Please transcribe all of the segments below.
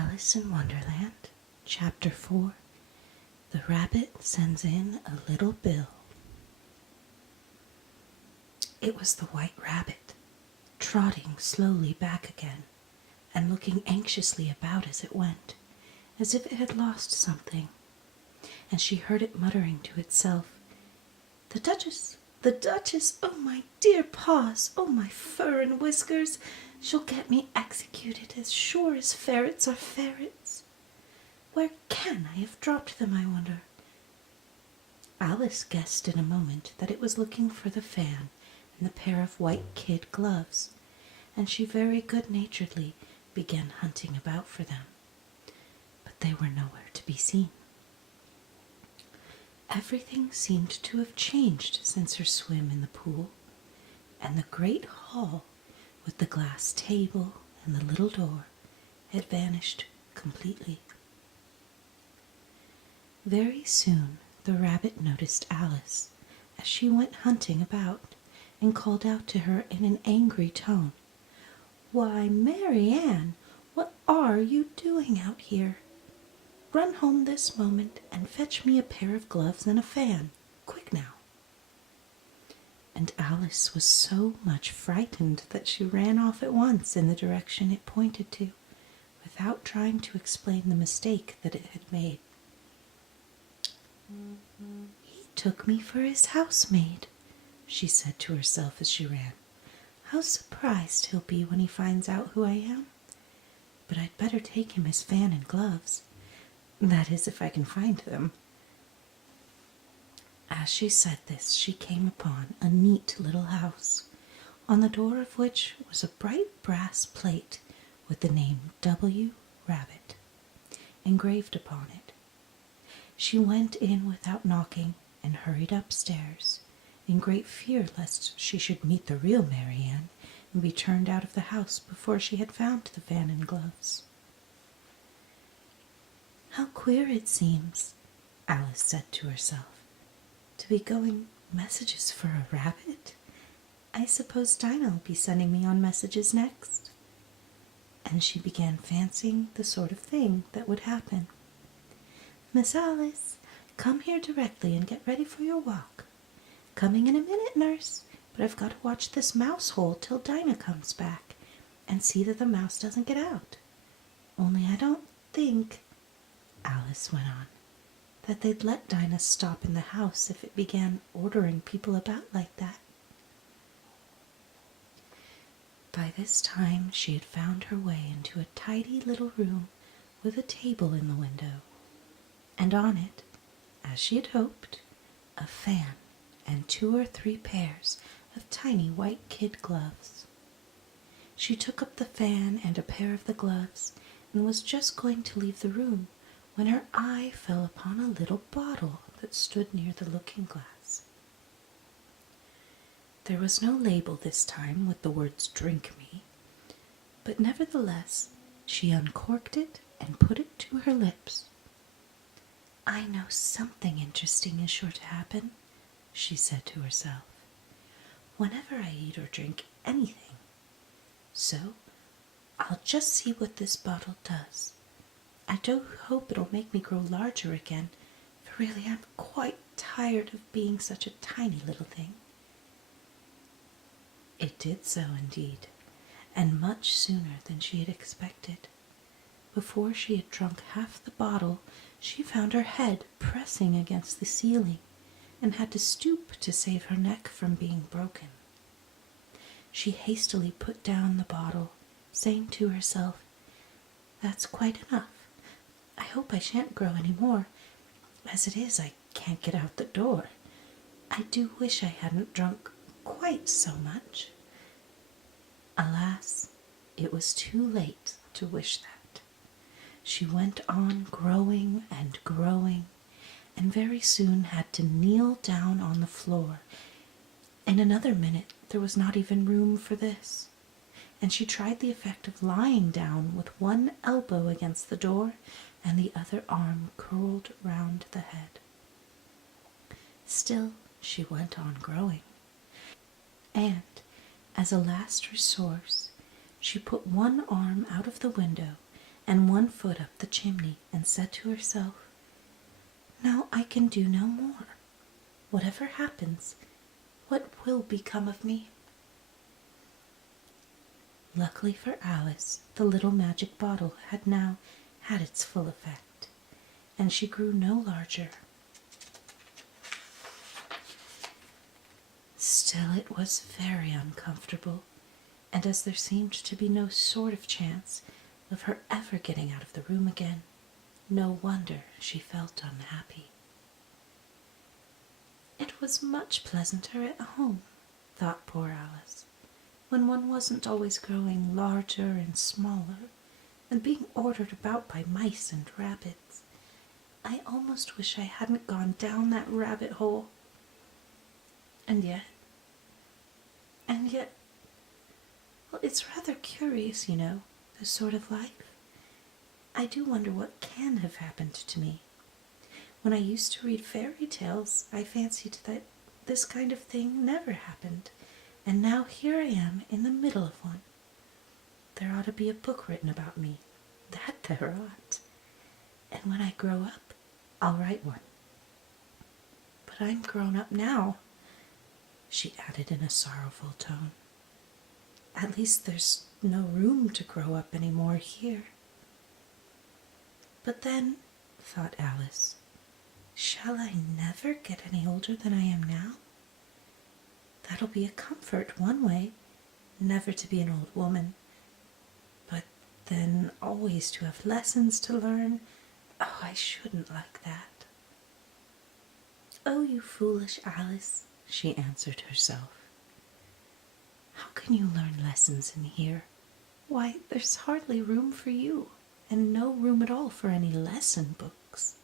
Alice in Wonderland, Chapter 4. The Rabbit Sends in a Little Bill. It was the White Rabbit, trotting slowly back again, and looking anxiously about as it went, as if it had lost something, and she heard it muttering to itself, "The Duchess! The Duchess! Oh, my dear paws! Oh, my fur and whiskers! She'll get me executed as sure as ferrets are ferrets. Where can I have dropped them, I wonder?" Alice guessed in a moment that it was looking for the fan and the pair of white kid gloves, and she very good-naturedly began hunting about for them. But they were nowhere to be seen. Everything seemed to have changed since her swim in the pool, and the great hall with the glass table and the little door had vanished completely. Very soon the rabbit noticed Alice as she went hunting about, and called out to her in an angry tone, "Why, Mary Ann, what are you doing out here? Run home this moment and fetch me a pair of gloves and a fan. Quick now." And Alice was so much frightened that she ran off at once in the direction it pointed to, without trying to explain the mistake that it had made. "He took me for his housemaid," she said to herself as she ran. "How surprised he'll be when he finds out who I am. But I'd better take him his fan and gloves. That is, if I can find them." As she said this, she came upon a neat little house, on the door of which was a bright brass plate with the name W. Rabbit engraved upon it. She went in without knocking and hurried upstairs, in great fear lest she should meet the real Mary Ann and be turned out of the house before she had found the fan and gloves. "How queer it seems," Alice said to herself, "to be going messages for a rabbit. I suppose Dinah will be sending me on messages next." And she began fancying the sort of thing that would happen. "Miss Alice, come here directly and get ready for your walk." "Coming in a minute, nurse, but I've got to watch this mouse hole till Dinah comes back, and see that the mouse doesn't get out. Only I don't think," Alice went on, "that they'd let Dinah stop in the house if it began ordering people about like that." By this time she had found her way into a tidy little room with a table in the window, and on it, as she had hoped, a fan and 2 or 3 pairs of tiny white kid gloves. She took up the fan and a pair of the gloves and was just going to leave the room when her eye fell upon a little bottle that stood near the looking-glass. There was no label this time with the words "Drink me," but nevertheless she uncorked it and put it to her lips. "I know something interesting is sure to happen," she said to herself, "whenever I eat or drink anything. So I'll just see what this bottle does. I do hope it'll make me grow larger again, for really I'm quite tired of being such a tiny little thing." It did so indeed, and much sooner than she had expected. Before she had drunk half the bottle, she found her head pressing against the ceiling, and had to stoop to save her neck from being broken. She hastily put down the bottle, saying to herself, "That's quite enough. I hope I shan't grow any more. As it is, I can't get out the door. I do wish I hadn't drunk quite so much." Alas, it was too late to wish that. She went on growing and growing, and very soon had to kneel down on the floor. In another minute there was not even room for this, and she tried the effect of lying down with one elbow against the door and the other arm curled round the head. Still she went on growing, and as a last resource she put one arm out of the window and one foot up the chimney, and said to herself, "Now I can do no more. Whatever happens, what will become of me?" Luckily for Alice, the little magic bottle had now had its full effect, and she grew no larger. Still, it was very uncomfortable, and as there seemed to be no sort of chance of her ever getting out of the room again, no wonder she felt unhappy. It was much pleasanter at home, thought poor Alice, when one wasn't always growing larger and smaller and being ordered about by mice and rabbits. I almost wish I hadn't gone down that rabbit hole. And yet, well, it's rather curious, you know, this sort of life. I do wonder what can have happened to me. When I used to read fairy tales, I fancied that this kind of thing never happened, and now here I am in the middle of one. There ought to be a book written about me. That there ought. And when I grow up, I'll write one. But I'm grown up now, she added in a sorrowful tone. At least there's no room to grow up any more here. But then, thought Alice, shall I never get any older than I am now? That'll be a comfort one way, never to be an old woman. But then always to have lessons to learn. Oh, I shouldn't like that. Oh, you foolish Alice, she answered herself. How can you learn lessons in here? Why, there's hardly room for you, and no room at all for any lesson books.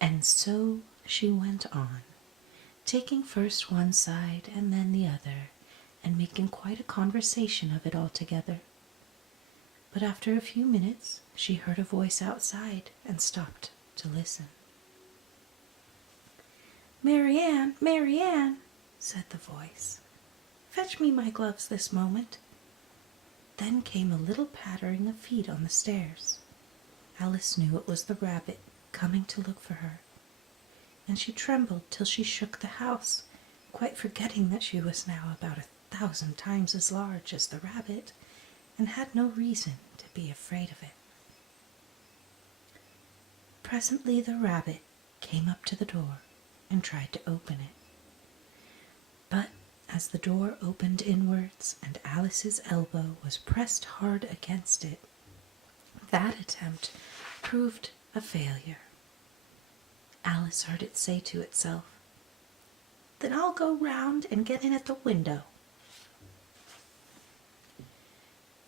And so she went on, taking first one side and then the other, and making quite a conversation of it altogether. But after a few minutes she heard a voice outside and stopped to listen. "Marianne, Marianne," said the voice, "fetch me my gloves this moment." Then came a little pattering of feet on the stairs. Alice knew it was the rabbit coming to look for her, and she trembled till she shook the house, quite forgetting that she was now about 1,000 times as large as the rabbit, and had no reason to be afraid of it. Presently the rabbit came up to the door and tried to open it. But as the door opened inwards and Alice's elbow was pressed hard against it, that attempt proved a failure. Alice heard it say to itself, "Then I'll go round and get in at the window."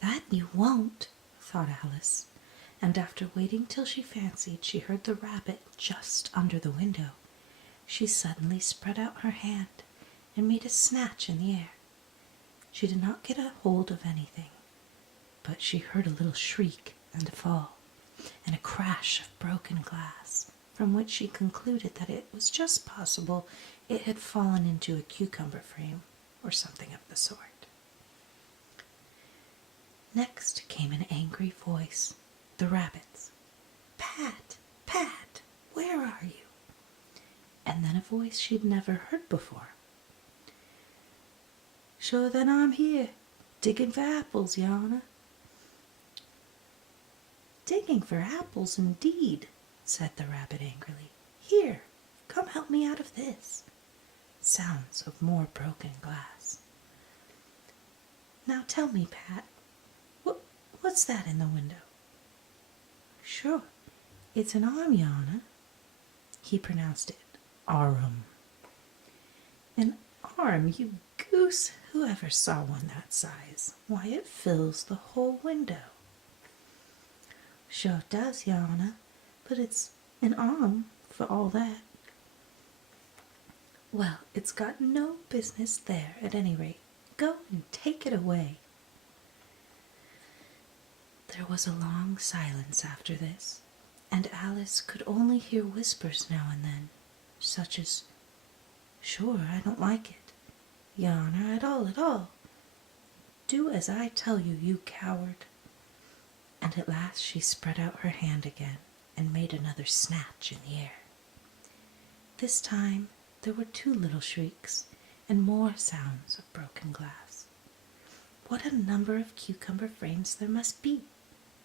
"That you won't," thought Alice, and after waiting till she fancied she heard the rabbit just under the window, she suddenly spread out her hand and made a snatch in the air. She did not get a hold of anything, but she heard a little shriek and a fall, and a crash of broken glass, from which she concluded that it was just possible it had fallen into a cucumber frame or something of the sort. Next came an angry voice, the rabbit's. "Pat, Pat, where are you?" And then a voice she'd never heard before. "Sure then I'm here, digging for apples, Your Honor." "Digging for apples, indeed," said the rabbit angrily. "Here, come help me out of this." Sounds of more broken glass. "Now tell me, Pat, what's that in the window?" "Sure, it's an arm, Your Honor." He pronounced it arum. "An arm, you goose! Who ever saw one that size? Why, it fills the whole window." "Sure does, Your Honor, but it's an arm for all that." "Well, it's got no business there, at any rate. Go and take it away." There was a long silence after this, and Alice could only hear whispers now and then, such as, "Sure, I don't like it. Your Honor, at all. Do as I tell you, you coward." and at last she spread out her hand again and made another snatch in the air. This time there were 2 little shrieks and more sounds of broken glass. What a number of cucumber frames there must be,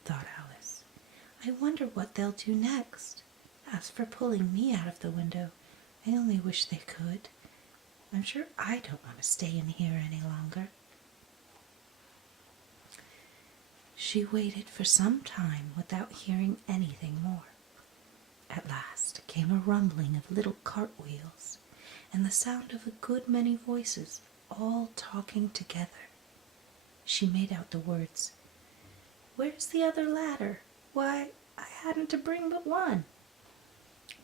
thought Alice. I wonder what they'll do next. As for pulling me out of the window, I only wish they could. I'm sure I don't want to stay in here any longer. She waited for some time without hearing anything more. At last came a rumbling of little cartwheels and the sound of a good many voices all talking together. She made out the words, "Where's the other ladder? Why, I hadn't to bring but one.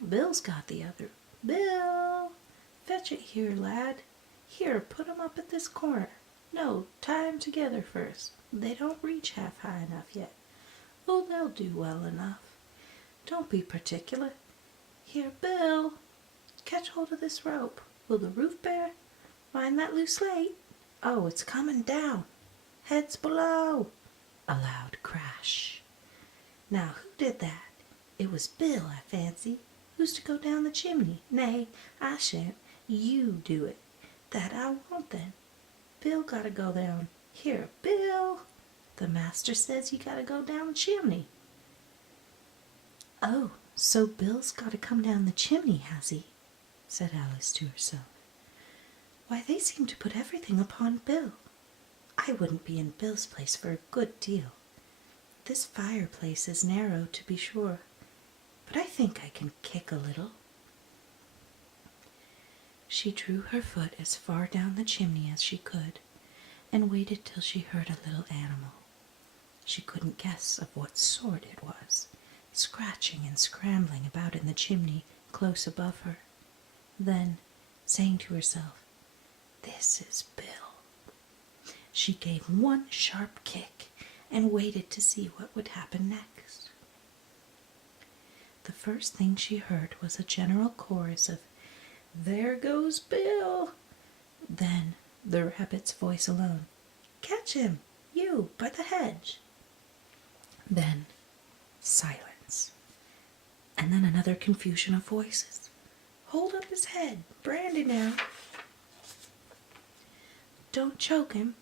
Bill's got the other. Bill, fetch it here, lad. Here, put 'em up at this corner. No, tie 'em together first. They don't reach half high enough yet. Oh, they'll do well enough. Don't be particular. Here, Bill, catch hold of this rope. Will the roof bear? Mind that loose slate. Oh, it's coming down. Heads below." A loud crash. "Now, who did that? It was Bill, I fancy. Who's to go down the chimney? Nay, I shan't. You do it. That I won't then. Bill gotta go down. Here, Bill, the master says you gotta go down the chimney." "Oh, so Bill's gotta come down the chimney, has he?" said Alice to herself. "Why, they seem to put everything upon Bill. I wouldn't be in Bill's place for a good deal. This fireplace is narrow, to be sure, but I think I can kick a little." She drew her foot as far down the chimney as she could, and waited till she heard a little animal. She couldn't guess of what sort it was, scratching and scrambling about in the chimney close above her. Then, saying to herself, "This is Bill," she gave one sharp kick and waited to see what would happen next. The first thing she heard was a general chorus of, "There goes Bill." Then the rabbit's voice alone, "Catch him, you, by the hedge." Then silence, and then another confusion of voices. "Hold up his head, brandy now." "Don't choke him.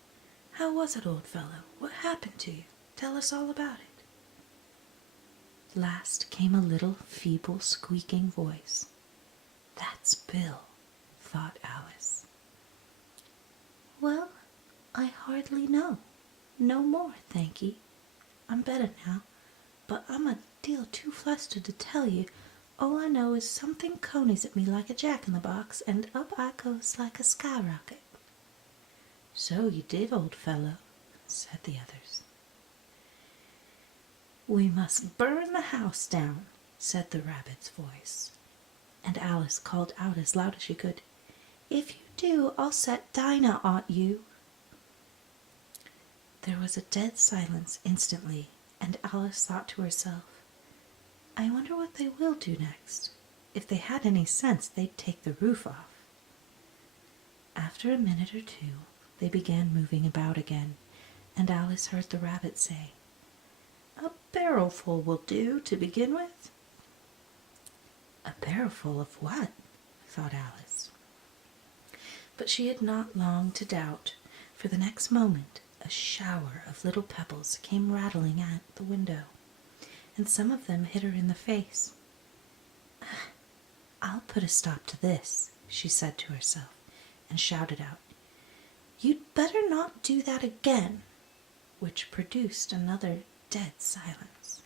How was it, old fellow? What happened to you? Tell us all about it." Last came a little feeble squeaking voice. "That's Bill," thought Alice. "Well, I hardly know. No more, thank'ee. I'm better now, but I'm a deal too flustered to tell you. All I know is something conies at me like a jack-in-the-box, and up I goes like a skyrocket." "So you did, old fellow," said the others. "We must burn the house down," said the rabbit's voice. And Alice called out as loud as she could, "If you do, I'll set Dinah on you." There was a dead silence instantly, and Alice thought to herself, "I wonder what they will do next. If they had any sense, they'd take the roof off." After a minute or two, they began moving about again, and Alice heard the rabbit say, "A barrelful will do to begin with." "A barrelful of what?" thought Alice. But she had not long to doubt, for the next moment a shower of little pebbles came rattling at the window, and some of them hit her in the face. "I'll put a stop to this," she said to herself, and shouted out, "You'd better not do that again," which produced another dead silence.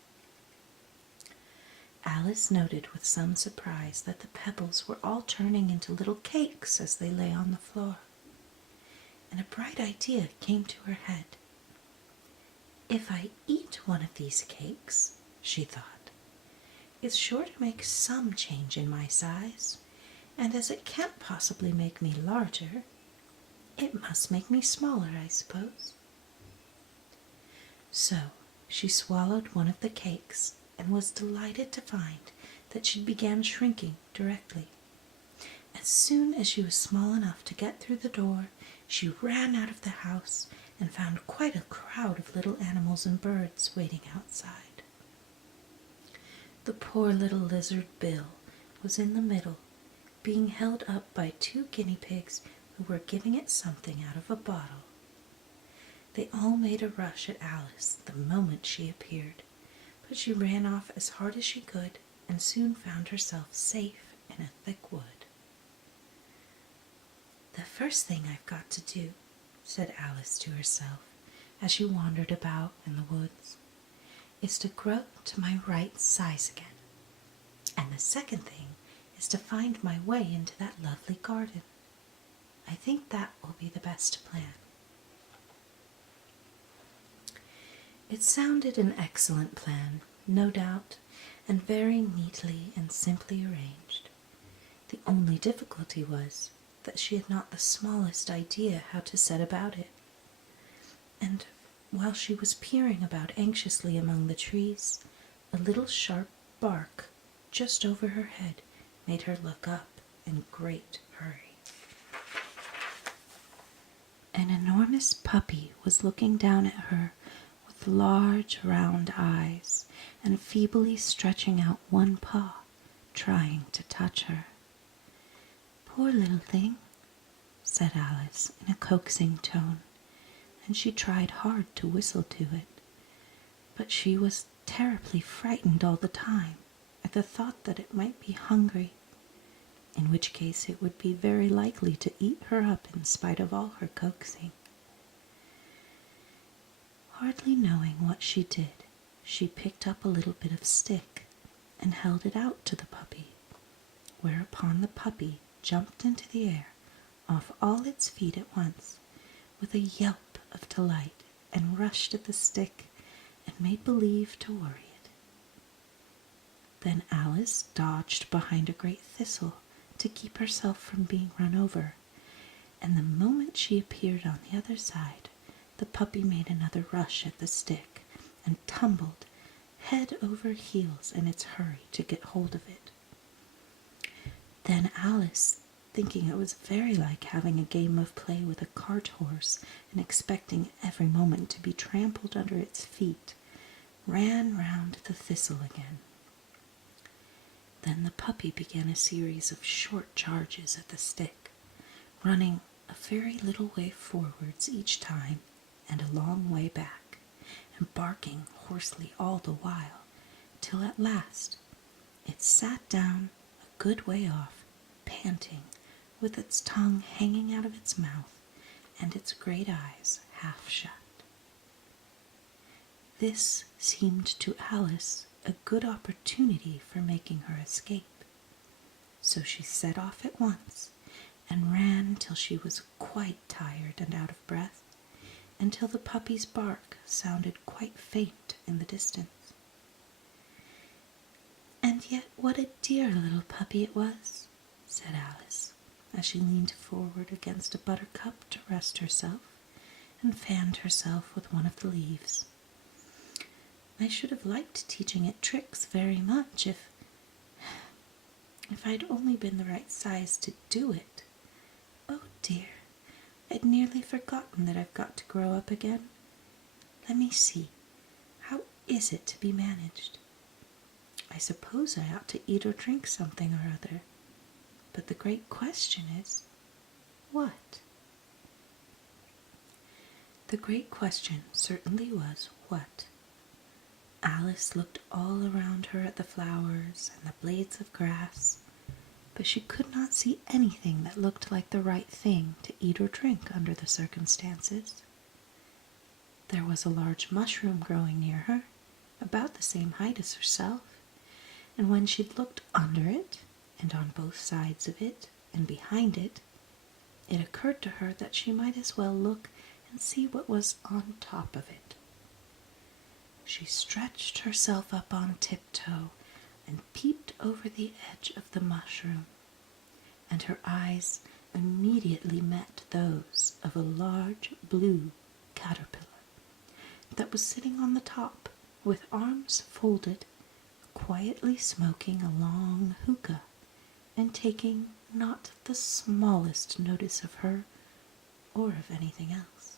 Alice noted with some surprise that the pebbles were all turning into little cakes as they lay on the floor, and a bright idea came to her head. "If I eat one of these cakes," she thought, "it's sure to make some change in my size, and as it can't possibly make me larger, it must make me smaller, I suppose." So she swallowed one of the cakes and was delighted to find that she began shrinking directly. As soon as she was small enough to get through the door, she ran out of the house and found quite a crowd of little animals and birds waiting outside. The poor little lizard Bill was in the middle, being held up by 2 guinea pigs who were giving it something out of a bottle. They all made a rush at Alice the moment she appeared, but she ran off as hard as she could and soon found herself safe in a thick wood. "The first thing I've got to do," said Alice to herself as she wandered about in the woods, "is to grow to my right size again. And the second thing is to find my way into that lovely garden. I think that will be the best plan." It sounded an excellent plan, no doubt, and very neatly and simply arranged. The only difficulty was that she had not the smallest idea how to set about it. And while she was peering about anxiously among the trees, a little sharp bark just over her head made her look up in great hurry. An enormous puppy was looking down at her with large round eyes and feebly stretching out one paw, trying to touch her. "Poor little thing," said Alice in a coaxing tone, and she tried hard to whistle to it, but she was terribly frightened all the time at the thought that it might be hungry, in which case it would be very likely to eat her up in spite of all her coaxing. Hardly knowing what she did, she picked up a little bit of stick and held it out to the puppy, whereupon the puppy jumped into the air off all its feet at once with a yelp of delight and rushed at the stick and made believe to worry it. Then Alice dodged behind a great thistle to keep herself from being run over, and the moment she appeared on the other side, the puppy made another rush at the stick and tumbled head over heels in its hurry to get hold of it. Then Alice, thinking it was very like having a game of play with a cart horse and expecting every moment to be trampled under its feet, ran round the thistle again. Then the puppy began a series of short charges at the stick, running a very little way forwards each time and a long way back, and barking hoarsely all the while, till at last it sat down a good way off, panting, with its tongue hanging out of its mouth and its great eyes half shut. This seemed to Alice a good opportunity for making her escape, so she set off at once and ran till she was quite tired and out of breath, until the puppy's bark sounded quite faint in the distance. "And yet what a dear little puppy it was," said Alice, as she leaned forward against a buttercup to rest herself and fanned herself with one of the leaves. "I should have liked teaching it tricks very much if I'd only been the right size to do it. Oh dear, I'd nearly forgotten that I've got to grow up again. Let me see, how is it to be managed? I suppose I ought to eat or drink something or other, but the great question is, what?" The great question certainly was what. Alice looked all around her at the flowers and the blades of grass, but she could not see anything that looked like the right thing to eat or drink under the circumstances. There was a large mushroom growing near her, about the same height as herself, and when she looked under it, and on both sides of it, and behind it, it occurred to her that she might as well look and see what was on top of it. She stretched herself up on tiptoe and peeped over the edge of the mushroom, and her eyes immediately met those of a large blue caterpillar that was sitting on the top with arms folded, quietly smoking a long hookah and taking not the smallest notice of her or of anything else.